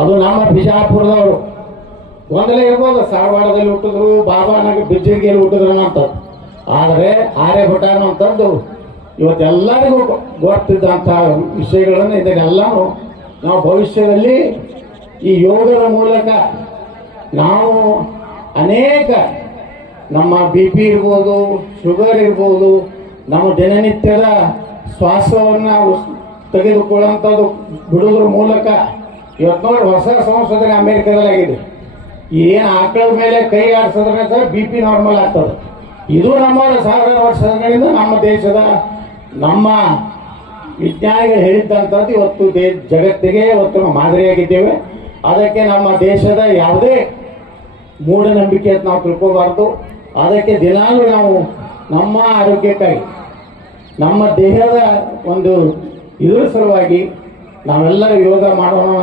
ಅದು ನಮ್ಮ ಬಿಜಾಪುರದವರು ಒಂದಲೇ ಇರ್ಬೋದು, ಸಾರವಾಡದಲ್ಲಿ ಹುಟ್ಟಿದ್ರು, ಬಾಬಾನಾಗ ಬಿಜ್ಜಿಗೆಯಲ್ಲಿ ಹುಟ್ಟಿದ್ರು ಅಂತ. ಆದರೆ ಆರ್ಯಭಟ ಅನ್ನುವಂಥದ್ದು ಇವತ್ತೆಲ್ಲರಿಗೂ ಗೊತ್ತಿದ್ದಂಥ ವಿಷಯಗಳನ್ನು ಇದನ್ನೆಲ್ಲನೂ ನಾವು ಭವಿಷ್ಯದಲ್ಲಿ ಈ ಯೋಗದ ಮೂಲಕ ನಾವು ಅನೇಕ ನಮ್ಮ BP ಇರ್ಬೋದು, ಶುಗರ್ ಇರ್ಬೋದು, ನಮ್ಮ ದಿನನಿತ್ಯದ ಶ್ವಾಸವನ್ನು ತೆಗೆದುಕೊಳ್ಳುವಂಥದ್ದು ಬಿಡೋದ್ರ ಮೂಲಕ ಇವತ್ತು ನೋಡಿ ಹೊಸ ಸಂಶೋಧನೆ ಅಮೆರಿಕದಲ್ಲಿ ಆಗಿದೆ. ಏನು ಆಕಳ ಮೇಲೆ ಕೈ ಆಡಿಸಿದ್ರೆ ಸರ್ BP ನಾರ್ಮಲ್ ಆಗ್ತದೆ. ಇದು ನಮ್ಮ ಸಾವಿರಾರು ವರ್ಷಗಳಿಂದ ನಮ್ಮ ದೇಶದ ನಮ್ಮ ವಿಜ್ಞಾನಿಗಳು ಹೇಳಿದ್ದಂಥದ್ದು ಇವತ್ತು ಜಗತ್ತಿಗೆ ಇವತ್ತು ನಾವು ಮಾದರಿಯಾಗಿದ್ದೇವೆ. ಅದಕ್ಕೆ ನಮ್ಮ ದೇಶದ ಯಾವುದೇ ಮೂಢನಂಬಿಕೆ ಅಂತ ನಾವು ತಿಳ್ಕೋಬಾರ್ದು. ಅದಕ್ಕೆ ದಿನಾಲೂ ನಾವು ನಮ್ಮ ಆರೋಗ್ಯಕ್ಕಾಗಿ ನಮ್ಮ ದೇಹದ ಒಂದು ಇದರ ಸಲುವಾಗಿ ನಾವೆಲ್ಲರೂ ಯೋಗ ಮಾಡೋಣ.